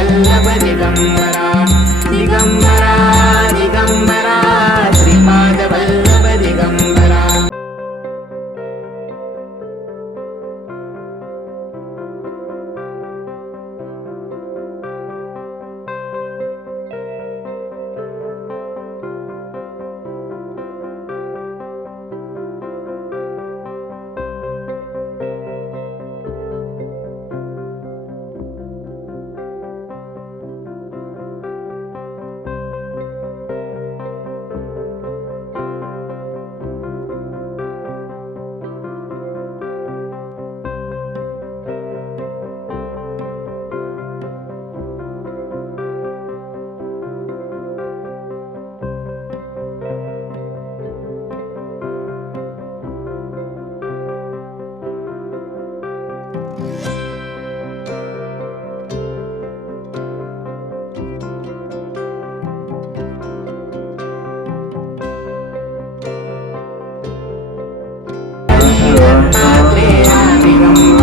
वल्लभ Digambara Digambara arriba.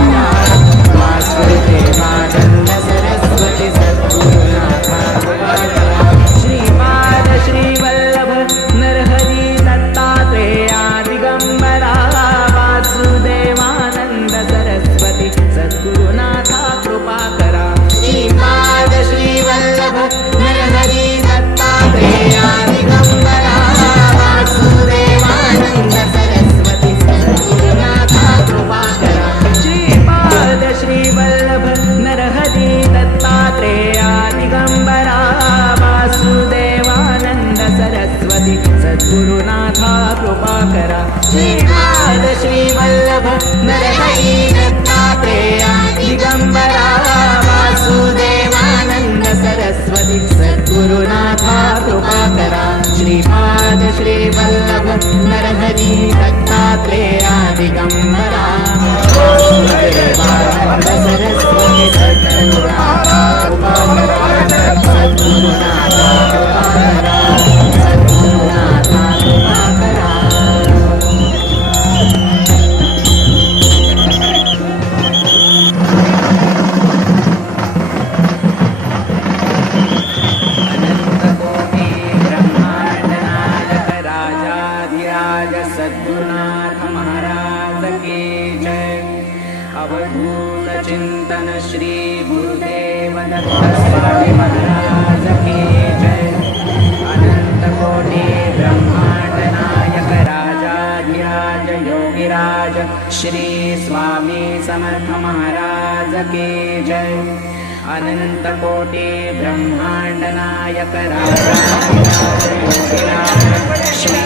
Shripad Shrivallabh Narhari Dattatreya Digambara Vasudevananda Saraswati सद्गुरुनाथा कृपाकरा Shripad Shrivallabh Narhari Dattatreya Nath Maharaj की जय। अवधूत चिंतन श्री गुरुदेव दत्त स्वामी महाराज की जय। अनंत कोटे ब्रह्मांड नायक राजाधिराज योगिराज श्री स्वामी समर्थ महाराज की जय। अनन्तकोटि ब्रह्माण्डनायक राजाधिराज योगिराज श्री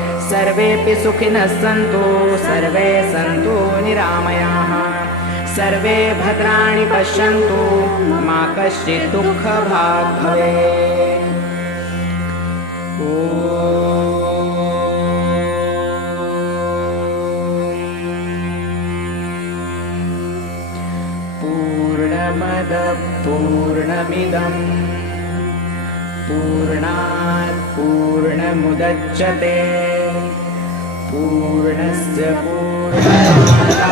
सर्वेऽपि सुखिनः सन्तु सर्वे सन्तु निरामयाः। सर्वे भद्राणि पश्यन्तु मा कश्चित् दुःखभाग् भवेत्। पूर्णमदः पूर्णमिदं पूर्णात् पूर्णमुदच्यते पूर्णस्य पूर्णमादाय